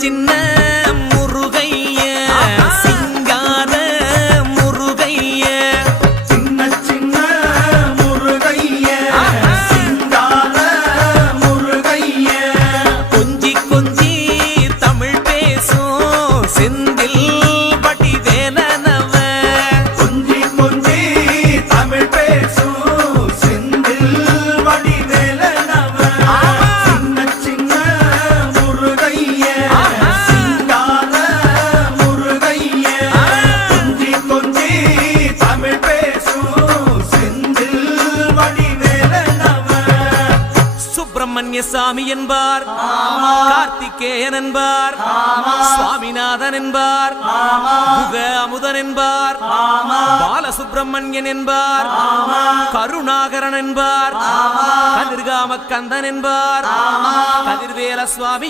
சின்ன முருகைய சிங்கார முருகைய சின்ன சின்ன முருகைய சிங்கார முருகைய கொஞ்சி கொஞ்சி தமிழ் பேசும் செந்தில் பட்டி வேலனவ கொஞ்சி கொஞ்சி தமிழ் பேசும் செந்தில் படி வேலனவ சின்ன சின்ன முருகைய சிங்கார முருகைய கொஞ்சி கொஞ்சி தமிழ் பேசும் செந்தில் படி வேலனவ சுப்பிரமணிய சாமி என்பார் கார்த்திகேயன் என்பார் சுவாமிநாதன் என்பார் முக அமுதன் என்பார் பாலசுப்பிரமணியன் என்பார் கருணாகரன் என்பார் கதிர்காம கந்தன் என்பார் கதிர்வேல சுவாமி